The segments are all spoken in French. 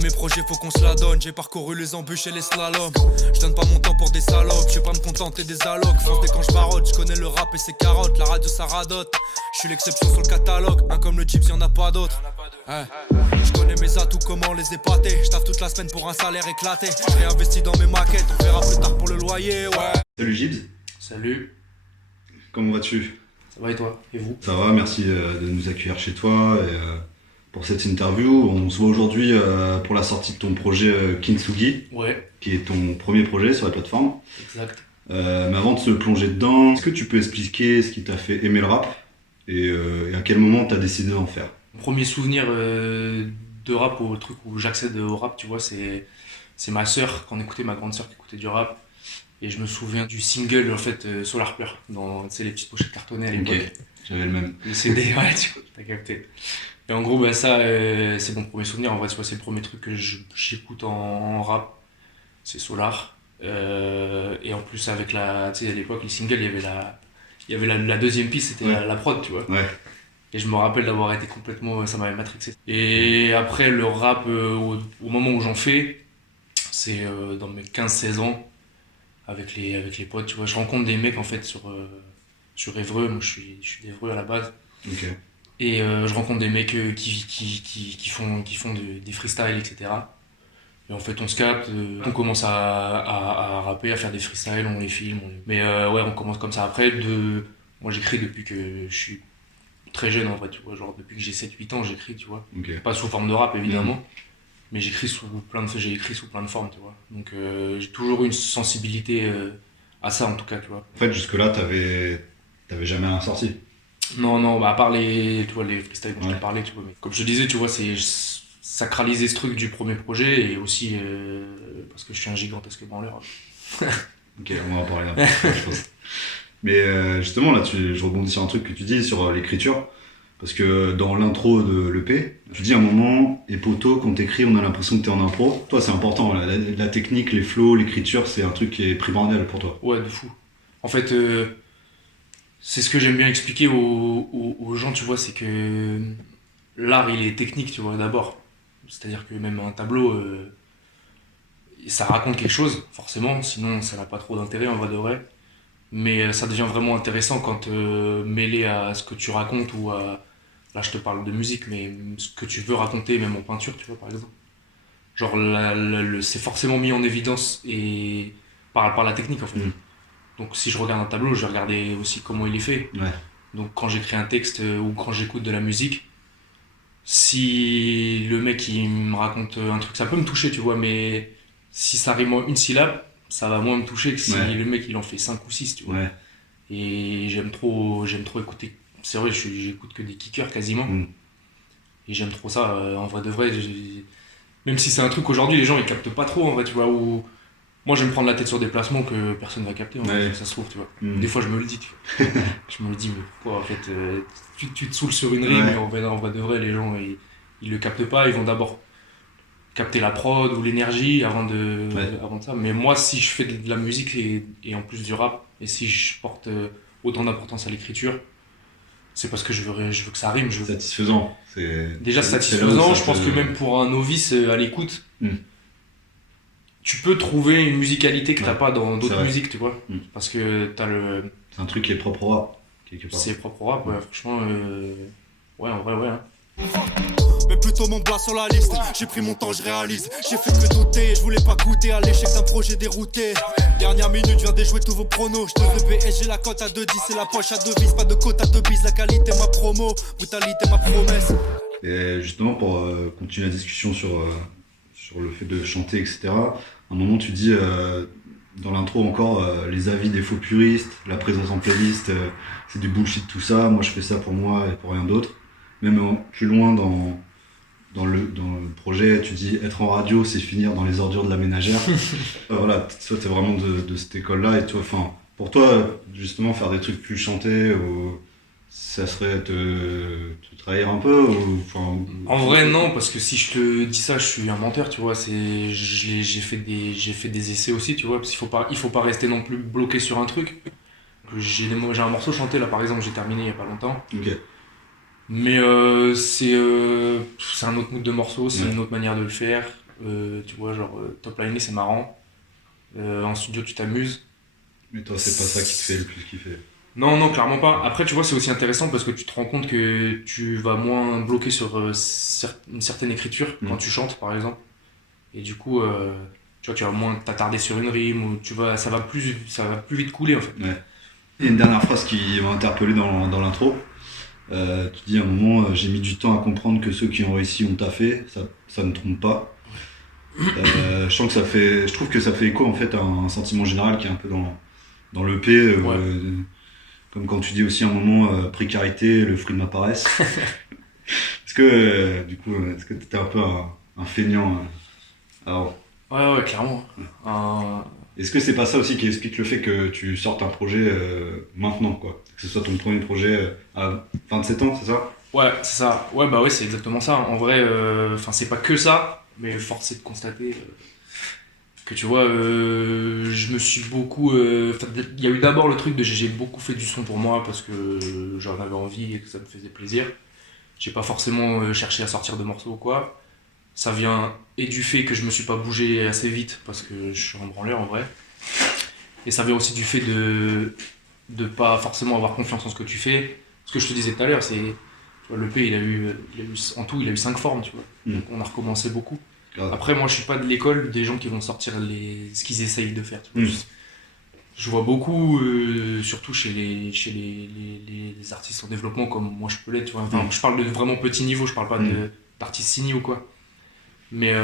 Premier projet, faut qu'on se la donne. J'ai parcouru les embûches et les slaloms. Je donne pas mon temps pour des salopes. Je vais pas me contenter des allocs. Fonce dès quand je barotte. Je connais le rap et ses carottes. La radio ça radote. Je suis l'exception sur le catalogue. Un comme le Gibbs, y'en a pas d'autre. Ouais. Je connais mes atouts, comment les épater. Je taffe toute la semaine pour un salaire éclaté. Je réinvestis dans mes maquettes. On verra plus tard pour le loyer, ouais. Salut Gibbs. Salut. Comment vas-tu? Ça va et toi? Et vous? Ça va, merci de nous accueillir chez toi et pour cette interview. On se voit aujourd'hui pour la sortie de ton projet Kintsugi, Ouais. qui est ton premier projet sur la plateforme. Exact. Mais avant de se plonger dedans, est-ce que tu peux expliquer ce qui t'a fait aimer le rap et à quel moment t'as décidé d'en faire? Mon premier souvenir de rap, ou le truc où j'accède au rap, tu vois, c'est ma sœur, quand on écoutait, ma grande sœur qui écoutait du rap. Et je me souviin du single, en fait, Solar Pleur, dans les petites pochettes cartonnées à l'époque. Ok, j'avais le même. Le CD, ouais, t'as capté. Et en gros, bah, ça, c'est mon premier souvenir. En vrai, tu vois, c'est le premier truc que j'écoute en rap, c'est Solar. Et en plus, avec la, tu sais, à l'époque, les singles, il y avait la deuxième piste, c'était Ouais. la prod, tu vois. Ouais. Et je me rappelle d'avoir été complètement, ça m'avait matrixé. Et après, le rap, au moment où j'en fais, c'est dans mes 15-16 ans, avec les potes, tu vois. Je rencontre des mecs, en fait, sur Évreux. Moi, je suis d'Évreux à la base. Ok. Et je rencontre des mecs qui font des freestyles, etc. Et en fait, on se capte, on commence à rapper, à faire des freestyles, on les filme. Mais ouais, on commence comme ça. Après, moi, j'écris depuis que je suis très jeune, en vrai, tu vois. Genre, depuis que j'ai 7-8 ans, j'écris, tu vois. Ok. Pas sous forme de rap, évidemment. Mais j'ai écrit sous plein de formes, tu vois. Donc, j'ai toujours eu une sensibilité à ça, en tout cas, tu vois. En fait, jusque-là, t'avais jamais rien sorti. Non, bah, à part les freestyles dont je Ouais. t'ai parlé, tu vois. Mais comme je te disais, tu vois, c'est sacraliser ce truc du premier projet et aussi parce que je suis un gigantesque branleur. Ok, on va en parler d'un peu, je pense. Mais justement, là, je rebondis sur un truc que tu dis sur l'écriture. Parce que dans l'intro de l'EP, tu dis à un moment, et poto, quand t'écris, on a l'impression que t'es en impro. Toi, c'est important, la technique, les flows, l'écriture, c'est un truc qui est primordial pour toi. Ouais, de fou. En fait, c'est ce que j'aime bien expliquer aux gens, tu vois, c'est que l'art, il est technique, tu vois, d'abord. C'est-à-dire que même un tableau, ça raconte quelque chose, forcément, sinon ça n'a pas trop d'intérêt en vrai de vrai. Mais ça devient vraiment intéressant quand mêlé à ce que tu racontes ou à... Là, je te parle de musique, mais ce que tu veux raconter, même en peinture, tu vois, par exemple. Genre, c'est forcément mis en évidence et par la technique, en fait. Mm. Donc, si je regarde un tableau, je vais regarder aussi comment il est fait. Ouais. Donc, quand j'écris un texte ou quand j'écoute de la musique, si le mec il me raconte un truc, ça peut me toucher, tu vois, mais si ça rime en une syllabe, ça va moins me toucher que si Ouais. le mec il en fait 5 ou 6, tu vois. Ouais. Et j'aime trop écouter. C'est vrai, j'écoute que des kickers quasiment. Mm. Et j'aime trop ça, en vrai de vrai. Même si c'est un truc aujourd'hui, les gens ils captent pas trop en vrai, tu vois. Ou moi je vais me prendre la tête sur des placements que personne va capter, en vrai, Ouais. ça se trouve, tu vois. Mm. Des fois je me le dis, tu vois. Je me le dis, mais pourquoi en fait, tu te saoules sur une rime, Ouais. mais en vrai de vrai, les gens ils le captent pas, ils vont d'abord capter la prod ou l'énergie avant de ça. Mais moi, si je fais de la musique et en plus du rap, et si je porte autant d'importance à l'écriture, c'est parce que je veux que ça rime. Satisfaisant. Déjà c'est là satisfaisant, où je pense que même pour un novice à l'écoute, Mm. tu peux trouver une musicalité que t'as Ouais, pas dans c'est d'autres vrai. musiques, tu vois. Mm. Parce que C'est un truc qui est propre au rap, quelque part. c'est propre au rap, ouais, franchement, ouais, en vrai, ouais. Hein. Mais plutôt mon blas sur la liste. J'ai pris mon temps, je réalise. J'ai fait que douter, je voulais pas goûter à l'échec d'un projet dérouté. Dernière minute, je viens déjouer tous vos pronos. Je te BS, j'ai la cote à 2,10 et la poche à 2 vis. Pas de cote à 2 bis, la qualité ma promo, brutalité ma promesse. Et justement, pour continuer la discussion sur le fait de chanter, etc., à un moment, tu dis dans l'intro encore les avis des faux puristes, la présence en playlist, c'est du bullshit tout ça, moi je fais ça pour moi et pour rien d'autre. Même plus loin dans le projet, tu dis être en radio, c'est finir dans les ordures de la ménagère. Voilà, toi t'es vraiment de cette école-là, et toi, enfin, pour toi, justement, faire des trucs plus chantés, ça serait te trahir un peu En vrai, non, parce que si je te dis ça, je suis un menteur, tu vois. J'ai fait des essais aussi, tu vois, parce qu'il faut pas rester non plus bloqué sur un truc. J'ai un morceau chanté là, par exemple, j'ai terminé il y a pas longtemps. Ok. Mais c'est un autre mood de morceau, c'est Ouais. une autre manière de le faire. Tu vois, genre, top liner, c'est marrant. En studio, tu t'amuses. Mais toi, c'est pas ça qui te fait le plus kiffer. Non, non, clairement pas. Après, tu vois, c'est aussi intéressant parce que tu te rends compte que tu vas moins bloquer sur une certaine écriture quand tu chantes, par exemple. Et du coup, tu vois, tu vas moins t'attarder sur une rime ou ça va plus vite couler, en fait. Ouais. Et une dernière phrase qui m'a interpellé dans l'intro. Tu dis à un moment, j'ai mis du temps à comprendre que ceux qui ont réussi ont taffé, ça ne trompe pas. Je trouve que ça fait écho en fait à un sentiment général qui est un peu dans l'EP, Ouais. comme quand tu dis aussi à un moment précarité, le fruit de ma paresse. Est-ce que du coup, est-ce que t'étais un peu un feignant avant? Ouais, clairement. Un- Est-ce que c'est pas ça aussi qui explique le fait que tu sortes un projet maintenant, quoi? Que ce soit ton premier projet à 27 ans, c'est ça? Ouais, c'est ça. Ouais, bah ouais, c'est exactement ça. En vrai, enfin, c'est pas que ça, mais force est de constater que tu vois, je me suis beaucoup. Enfin, il y a eu d'abord le truc de j'ai beaucoup fait du son pour moi parce que j'en avais envie et que ça me faisait plaisir. J'ai pas forcément cherché à sortir de morceaux ou quoi. Ça vient et du fait que je me suis pas bougé assez vite parce que je suis un branleur en vrai. Et ça vient aussi du fait de pas forcément avoir confiance en ce que tu fais. Ce que je te disais tout à l'heure, c'est. Tu vois, l'EP, en tout, il a eu 5 formes, tu vois. Donc on a recommencé beaucoup. Grave. Après, moi, je suis pas de l'école des gens qui vont sortir ce qu'ils essayent de faire. Tu vois. Je vois beaucoup, surtout chez les artistes en développement comme moi je peux l'être. Tu vois. Enfin, je parle de vraiment petit niveau, je parle pas d'artistes signés ou quoi. Mais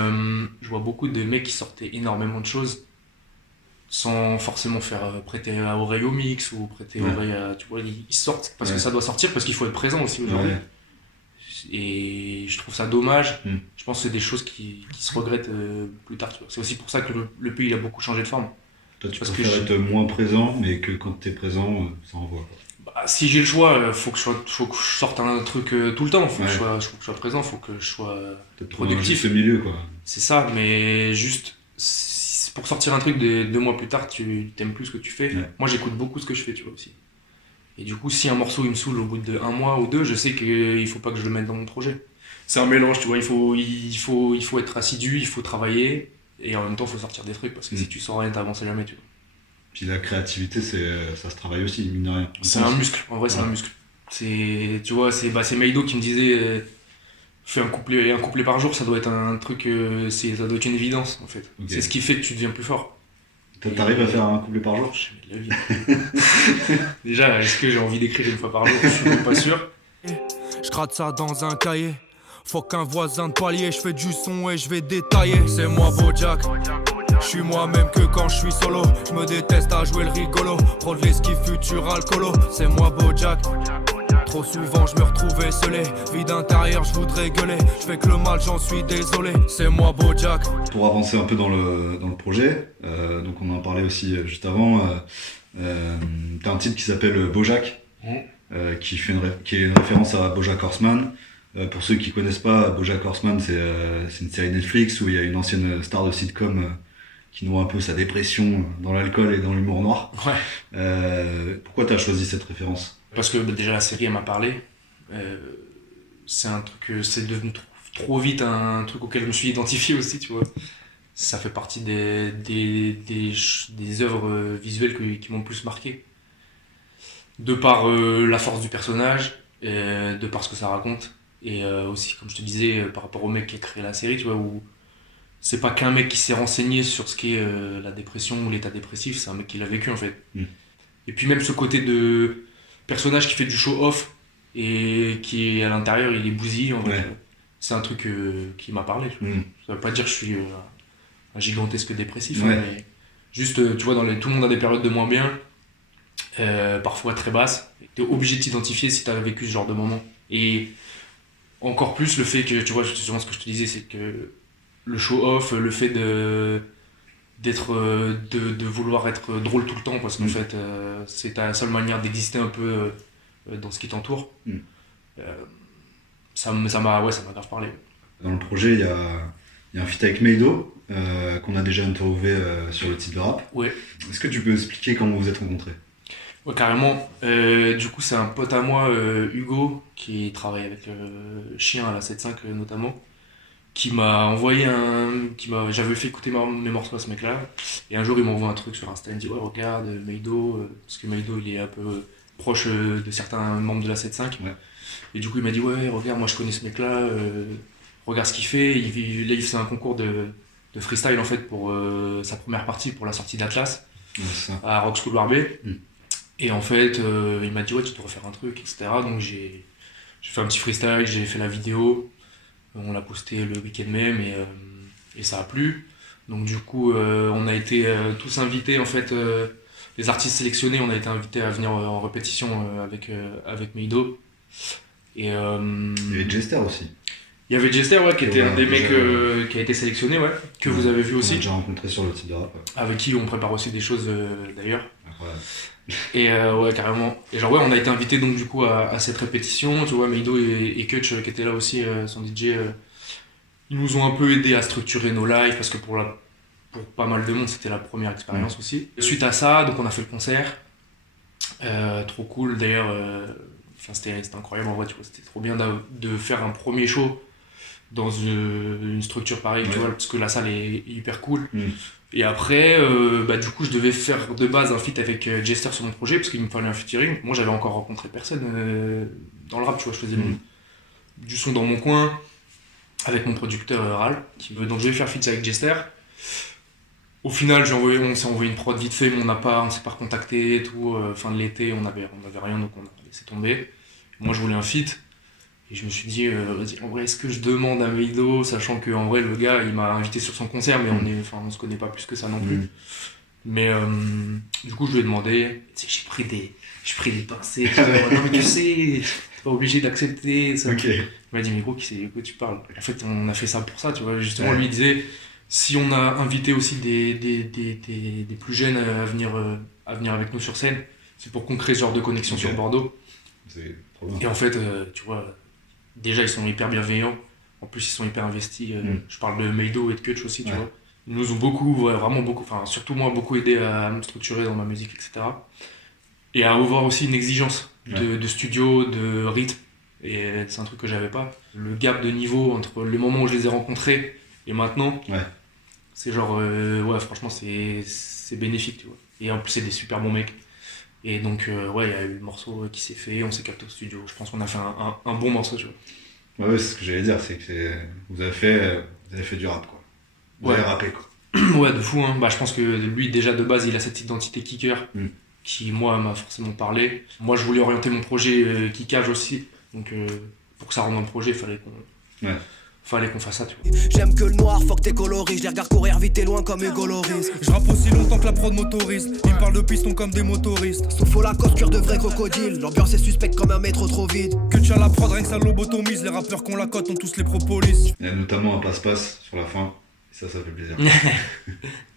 je vois beaucoup de mecs qui sortaient énormément de choses sans forcément faire prêter à oreille au mix ou prêter oreille à. Tu vois, ils sortent parce que ça doit sortir, parce qu'il faut être présent aussi aujourd'hui. Ouais. Et je trouve ça dommage. Je pense que c'est des choses qui se regrettent plus tard. Tu vois. C'est aussi pour ça que le pays il a beaucoup changé de forme. Toi, tu Parce que préfères être moins présent, mais que quand t'es présent, ça envoie, quoi. bah, si j'ai le choix, faut que je sorte un truc tout le temps. Faut que faut que je sois présent, faut que je sois Peut-être trouver un productif. juste milieu, quoi. C'est ça, mais juste pour sortir un truc 2 mois plus tard, tu t'aimes plus ce que tu fais. Ouais. Moi, j'écoute beaucoup ce que je fais, tu vois aussi. Et du coup, si un morceau il me saoule au bout de 1 mois ou 2, je sais qu'il faut pas que je le mette dans mon projet. C'est un mélange, tu vois. Il faut être assidu, il faut travailler, et en même temps, il faut sortir des trucs parce que si tu sors rien, t'avances jamais, tu vois. Puis la créativité, ça se travaille aussi, mine de rien. C'est un muscle, en vrai, c'est un muscle. Tu vois, c'est Maido qui me disait fais un couplet par jour, ça doit être un truc, ça doit être une évidence en fait. Ok. C'est ce qui fait que tu deviens plus fort. T'arrives à faire un couplet par jour? Jamais de la vie. Déjà, est-ce que j'ai envie d'écrire 1 fois par jour? Je suis même pas sûr. Je gratte ça dans un cahier. Faut qu'un voisin de palier, je fais du son et je vais détailler. C'est moi Bojack. Je suis moi-même que quand je suis solo. Je me déteste à jouer le rigolo. Prendre l'esquive futur alcoolo. C'est moi Bojack. Trop souvent je me retrouvais scellé. Vide intérieur, je voudrais gueuler. Je fais que le mal, j'en suis désolé. C'est moi Bojack. Pour avancer un peu dans le projet, donc on en parlait aussi juste avant, t'as un titre qui s'appelle Bojack, qui est une référence à Bojack Horseman. Pour ceux qui connaissent pas, Bojack Horseman, c'est une série Netflix où il y a une ancienne star de sitcom qui noie un peu sa dépression dans l'alcool et dans l'humour noir. Ouais. Pourquoi t'as choisi cette référence? Parce que déjà la série elle m'a parlé. C'est un truc, c'est devenu trop vite un truc auquel je me suis identifié aussi, tu vois. Ça fait partie des œuvres visuelles qui m'ont le plus marqué. De par la force du personnage, de par ce que ça raconte. Et aussi, comme je te disais, par rapport au mec qui a créé la série, tu vois, où c'est pas qu'un mec qui s'est renseigné sur ce qu'est la dépression ou l'état dépressif, c'est un mec qui l'a vécu en fait. Et puis même ce côté de personnage qui fait du show-off et qui à l'intérieur il est bousillé en fait. C'est un truc qui m'a parlé. Ça veut pas dire que je suis un gigantesque dépressif, hein, mais juste, tu vois, tout le monde a des périodes de moins bien, parfois très basses. T'es obligé de t'identifier si t'as vécu ce genre de moment. Et encore plus le fait que, tu vois, justement ce que je te disais, c'est que le show-off, le fait de vouloir être drôle tout le temps, parce qu'en fait, c'est ta seule manière d'exister un peu dans ce qui t'entoure. Ça m'a grave parlé. Dans le projet, il y a un feat avec Maido, qu'on a déjà interviewé sur le titre de rap. Ouais. Est-ce que tu peux expliquer comment vous vous êtes rencontrés? Ouais, carrément. Du coup, c'est un pote à moi, Hugo, qui travaille avec Chien à la 7.5 notamment, qui m'a envoyé j'avais fait écouter mes morceaux à ce mec-là, et un jour il m'envoie un truc sur Insta, il me dit ouais regarde Meido, parce que Meido il est un peu proche de certains membres de la 7-5, Ouais. et du coup il m'a dit ouais regarde moi je connais ce mec-là, regarde ce qu'il fait, là il fait un concours de freestyle en fait pour sa première partie pour la sortie d'Atlas Ouais, c'est ça. à Rock School Barbet, Mm. et en fait il m'a dit ouais tu devrais faire un truc, etc. Donc j'ai fait un petit freestyle, j'ai fait la vidéo, on l'a posté le week-end même, et ça a plu. Donc du coup, on a été tous invités, en fait, les artistes sélectionnés, on a été invités à venir en répétition avec Meido. Et Il y avait Jester aussi. il y avait Jester, ouais, qui était Ouais, un des mecs déjà, qui a été sélectionné, ouais, que vous avez vu On l'a aussi, déjà rencontré sur le type de rap. Ouais. avec qui on prépare aussi des choses d'ailleurs. Incroyable. Et ouais, carrément. Et genre, ouais, on a été invités donc du coup à cette répétition. Tu vois, Meido et Kutch qui étaient là aussi, son DJ, ils nous ont un peu aidé à structurer nos lives parce que pour pas mal de monde, c'était la première expérience aussi. Suite à ça, donc on a fait le concert. Trop cool d'ailleurs. Enfin, c'était incroyable en vrai, tu vois. C'était trop bien de faire un premier show dans une structure pareille, tu Ouais. vois, parce que la salle est hyper cool. Mm. Et après, bah, du coup, je devais faire de base un feat avec Jester sur mon projet, parce qu'il me fallait un featuring. Moi, j'avais encore rencontré personne dans le rap, tu vois, je faisais du son dans mon coin, avec mon producteur Ral. Donc, je vais faire feat avec Jester. Au final, on s'est envoyé une prod vite fait, mais on s'est pas recontacté et tout. Fin de l'été, on avait rien, donc on a laissé tomber. Moi, je voulais un feat. Et je me suis dit, vas-y, en vrai, est-ce que je demande à Meido, sachant que en vrai, le gars, il m'a invité sur son concert, mais on se connaît pas plus que ça non plus. Mais du coup, je lui ai demandé, tu sais, j'ai pris des pincées. Non, mais tu sais, t'es pas obligé d'accepter ça. Ok. Il m'a dit, mais gros, qui c'est de quoi tu parles? En fait, on a fait ça pour ça, tu vois. Justement, Ouais. lui, il disait, si on a invité aussi des plus jeunes à venir avec nous sur scène, c'est pour qu'on crée ce genre de connexion Ok. sur Bordeaux. C'est trop bien. Et en fait, tu vois, déjà, ils sont hyper bienveillants. En plus, ils sont hyper investis. Je parle de Meido et de Kutch aussi, tu Ouais. vois. Ils nous ont beaucoup, ouais, vraiment beaucoup, enfin, surtout moi, beaucoup aidé à me structurer dans ma musique, etc. Et à avoir aussi une exigence de studio, de rythme. Et c'est un truc que j'avais pas. Le gap de niveau entre le moment où je les ai rencontrés et maintenant, Ouais. c'est genre, ouais, franchement, c'est bénéfique, tu vois. Et en plus, c'est des super bons mecs. Et donc, ouais, il y a eu le morceau qui s'est fait, on s'est capté au studio. Je pense qu'on a fait un bon morceau, tu vois. Ouais, c'est ce que j'allais dire, c'est que vous avez fait du rap, quoi. Vous avez rappé, quoi. Ouais, de fou, hein. Bah, je pense que lui, déjà de base, il a cette identité kicker qui, moi, m'a forcément parlé. Moi, je voulais orienter mon projet kickage aussi. Donc, pour que ça rentre dans le projet, fallait qu'on fasse ça, tu vois. J'aime que le noir, faut que t'es coloré. Je les regarde courir vite et loin comme Hugo Loris. Je rappe aussi longtemps que la prod motorise. Ils me parlent de pistons comme des motoristes. Sauf au Lacoste, cure de vrai crocodile. L'ambiance est suspecte comme un métro trop vide. Que tu as la prod, rien que ça lobotomise. Les rappeurs qu'on la cote ont tous les propolis. Il y a notamment un passe-passe sur la fin. Ça fait plaisir.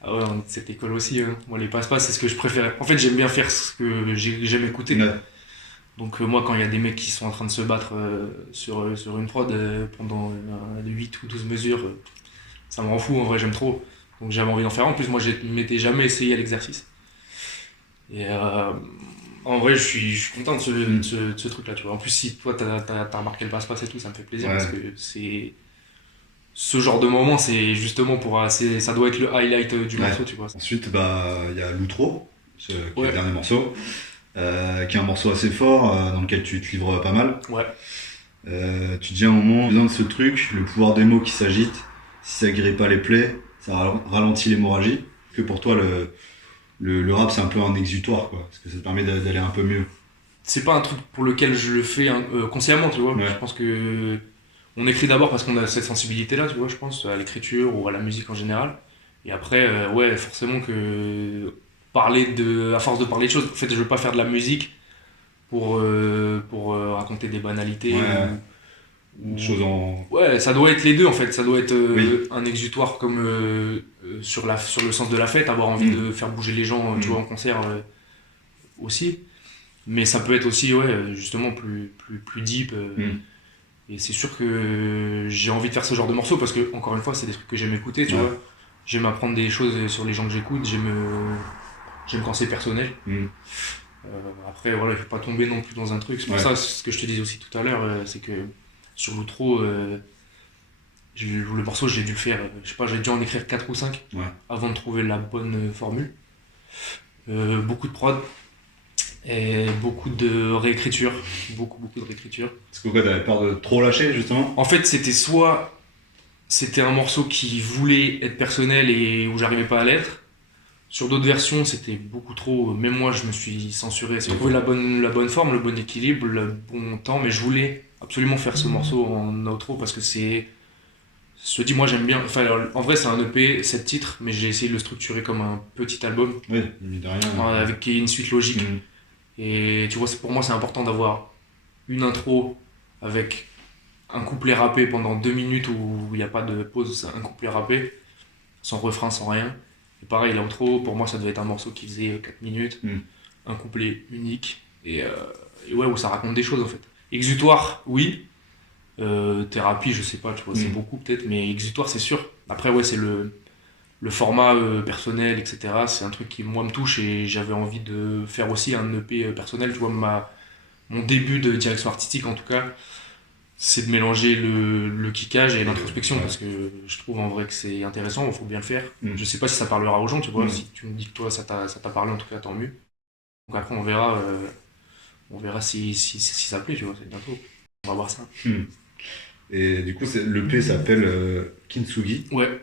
Ah ouais, cette école aussi, hein. Moi, les passe-passe, c'est ce que je préfère. En fait, j'aime bien faire ce que j'aime écouter. Ouais. Donc, moi, quand il y a des mecs qui sont en train de se battre sur une prod pendant 8 ou 12 mesures, ça me rend fou, en vrai, j'aime trop. Donc, j'avais envie d'en faire. En plus, moi, je ne m'étais jamais essayé à l'exercice. Et en vrai, je suis content de ce truc-là, tu vois. En plus, si toi, t'as remarqué le passe-passe et tout, ça me fait plaisir, Ouais. parce que c'est. Ce genre de moment, c'est justement ça doit être le highlight du Ouais. morceau, tu vois. Ensuite, bah, il y a L'Outro, qui est Ouais. le dernier morceau, qui est un morceau assez fort, dans lequel tu te livres pas mal. Ouais. Tu dis à un moment, besoin de ce truc, le pouvoir des mots qui s'agitent, si ça guérit pas les plaies, ça ralentit l'hémorragie. Que pour toi, le rap, c'est un peu un exutoire, quoi, parce que ça te permet d'aller un peu mieux. C'est pas un truc pour lequel je le fais consciemment, tu vois. Ouais. Je pense que on écrit d'abord parce qu'on a cette sensibilité-là, tu vois, je pense, à l'écriture ou à la musique en général. Et après, ouais, forcément que à force de parler de choses, en fait, je veux pas faire de la musique pour raconter des banalités. Ouais. ou- Chose en... Ouais, ça doit être les deux en fait. Ça doit être Oui. un exutoire comme sur le sens de la fête, avoir envie de faire bouger les gens, tu vois, en concert aussi. Mais ça peut être aussi, ouais, justement plus deep. Et c'est sûr que j'ai envie de faire ce genre de morceaux parce que, encore une fois, c'est des trucs que j'aime écouter, tu Ouais. vois. J'aime apprendre des choses sur les gens que j'écoute, j'aime quand c'est personnel. Après, voilà, je vais pas tomber non plus dans un truc. C'est pour Ouais. ça, ce que je te disais aussi tout à l'heure, c'est que sur l'outro, Le morceau, j'ai dû le faire, je sais pas, j'ai dû en écrire 4 ou 5 Ouais. avant de trouver la bonne formule. Beaucoup de prod et beaucoup de réécriture. Beaucoup de réécriture. Parce que quoi, t'avais peur de trop lâcher, justement? En fait, c'était un morceau qui voulait être personnel et où j'arrivais pas à l'être. Sur d'autres versions, c'était beaucoup trop. Même moi, je me suis censuré. C'est trouver la bonne forme, le bon équilibre, le bon temps. Mais je voulais absolument faire ce morceau en outro parce que c'est. Je te dis, moi j'aime bien. Enfin, alors, en vrai, c'est un EP, 7 titres, mais j'ai essayé de le structurer comme un petit album Oui, mine de rien. avec une suite logique. Mhm. Et tu vois, pour moi, c'est important d'avoir une intro avec un couplet rappé pendant 2 minutes où il n'y a pas de pause, c'est un couplet rappé, sans refrain, sans rien. Et pareil, l'outro, pour moi, ça devait être un morceau qui faisait 4 minutes, un couplet unique, et ouais, où ça raconte des choses en fait. Exutoire, oui. Thérapie, je sais pas, tu vois, c'est beaucoup peut-être, mais exutoire, c'est sûr. Après, ouais, c'est le format personnel, etc. C'est un truc qui, moi, me touche et j'avais envie de faire aussi un EP personnel, tu vois, mon début de direction artistique en tout cas. C'est de mélanger le kickage et l'introspection Ouais. parce que je trouve en vrai que c'est intéressant, il faut bien le faire. Mm. Je sais pas si ça parlera aux gens, tu vois, Mm. si tu me dis que toi ça t'a parlé en tout cas, tant mieux. Donc après on verra si ça plaît, tu vois, c'est bientôt. On va voir ça. Et du coup, l'EP s'appelle Kintsugi. Ouais,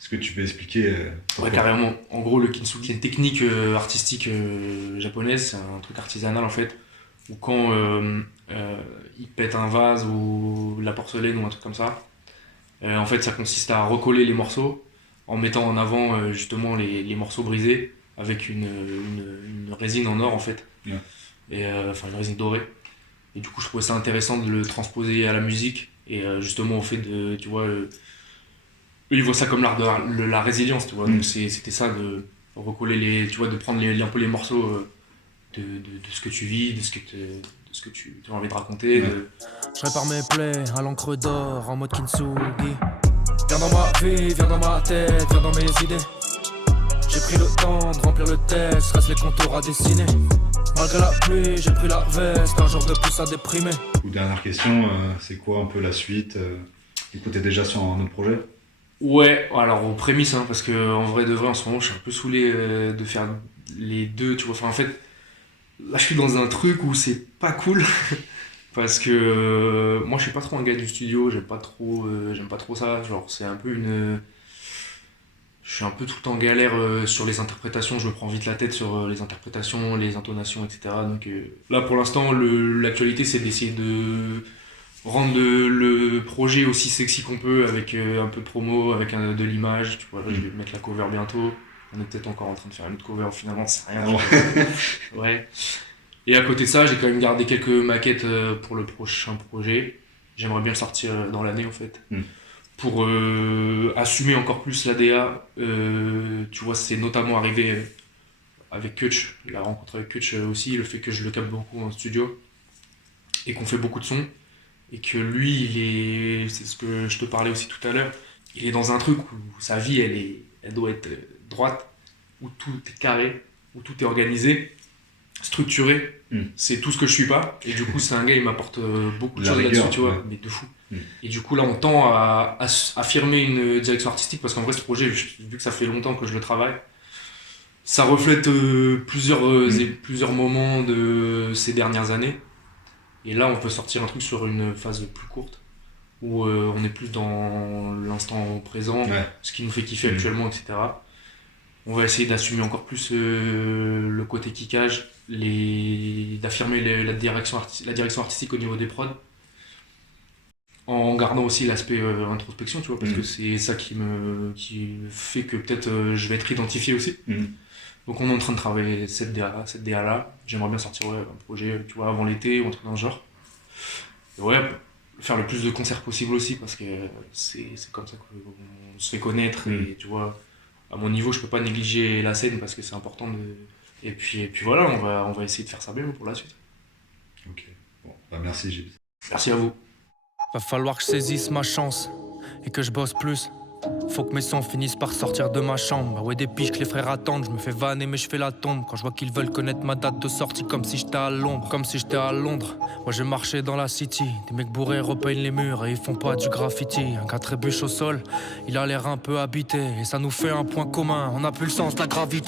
Est-ce que tu peux expliquer ouais carrément. En gros, le kintsugi, c'est une technique artistique japonaise, c'est un truc artisanal en fait, où quand ils pètent un vase ou la porcelaine ou un truc comme ça, en fait, ça consiste à recoller les morceaux en mettant en avant justement les morceaux brisés avec une résine en or en fait. Ouais. Et enfin une résine dorée. Et du coup, je trouvais ça intéressant de le transposer à la musique et justement au fait de, tu vois, eux ils voient ça comme l'art de la résilience, tu vois. Donc c'était ça de recoller tu vois, de prendre un peu les morceaux de ce que tu vis, de ce que tu as envie de raconter. Ouais. Je répare mes plaies à l'encre d'or en mode kintsugi. Viens dans ma vie, viens dans ma tête, viens dans mes idées. J'ai pris le temps de remplir le texte, reste les contours à dessiner. Malgré la pluie, j'ai pris la veste, un jour de plus à déprimer. Ou dernière question, c'est quoi un peu la suite Du coup, t'es déjà sur un autre projet? Ouais, alors aux prémices, hein, parce que en vrai de vrai, en ce moment, je suis un peu saoulé de faire les deux, tu vois. Enfin, en fait, là, je suis dans un truc où c'est pas cool, parce que moi, je suis pas trop un gars du studio, j'aime pas trop ça. Genre, c'est un peu je suis un peu tout le temps en galère sur les interprétations, je me prends vite la tête sur les interprétations, les intonations, etc. Donc là, pour l'instant, l'actualité, c'est d'essayer de rendre le projet aussi sexy qu'on peut avec un peu de promo, avec de l'image. Tu vois, là, je vais mettre la cover bientôt. On est peut-être encore en train de faire une autre cover, finalement, c'est rien. Ouais. Et à côté de ça, j'ai quand même gardé quelques maquettes pour le prochain projet. J'aimerais bien le sortir dans l'année, en fait. Pour assumer encore plus l'ADA. Tu vois, c'est notamment arrivé avec Kutch, la rencontre avec Kutch aussi, le fait que je le capte beaucoup en studio et qu'on fait beaucoup de sons. Et que lui, c'est ce que je te parlais aussi tout à l'heure, il est dans un truc où sa vie, elle doit être droite, où tout est carré, où tout est organisé, structuré. C'est tout ce que je suis pas. Et du coup, c'est un gars, il m'apporte beaucoup de choses là-dessus, tu vois, mais de fou. Et du coup, là, on tend à affirmer une direction artistique, parce qu'en vrai, ce projet, vu que ça fait longtemps que je le travaille, ça reflète plusieurs moments de ces dernières années. Et là, on peut sortir un truc sur une phase plus courte, où on est plus dans l'instant présent, ce qui nous fait kiffer actuellement, etc. On va essayer d'assumer encore plus le côté kickage, d'affirmer la direction artistique au niveau des prods, en gardant aussi l'aspect introspection, tu vois, parce que c'est ça qui fait que peut-être je vais être identifié aussi. Donc on est en train de travailler cette DA là. J'aimerais bien sortir un projet, tu vois, avant l'été ou un truc dans ce genre. Et ouais, faire le plus de concerts possible aussi, parce que c'est comme ça qu'on se fait connaître. Et tu vois, à mon niveau, je peux pas négliger la scène parce que c'est important de. Et puis voilà, on va essayer de faire ça bien pour la suite. Ok. Bon, bah merci Gilles. Merci à vous. Va falloir que je saisisse ma chance et que je bosse plus. Faut que mes sons finissent par sortir de ma chambre. Ouais, des piges que les frères attendent. Je me fais vanner, mais je fais la tombe. Quand je vois qu'ils veulent connaître ma date de sortie, comme si j'étais à Londres. Comme si j'étais à Londres. Moi, j'ai marché dans la city. Des mecs bourrés repeignent les murs et ils font pas du graffiti. Un gars trébuche au sol, il a l'air un peu habité. Et ça nous fait un point commun. On a plus le sens de la gravité.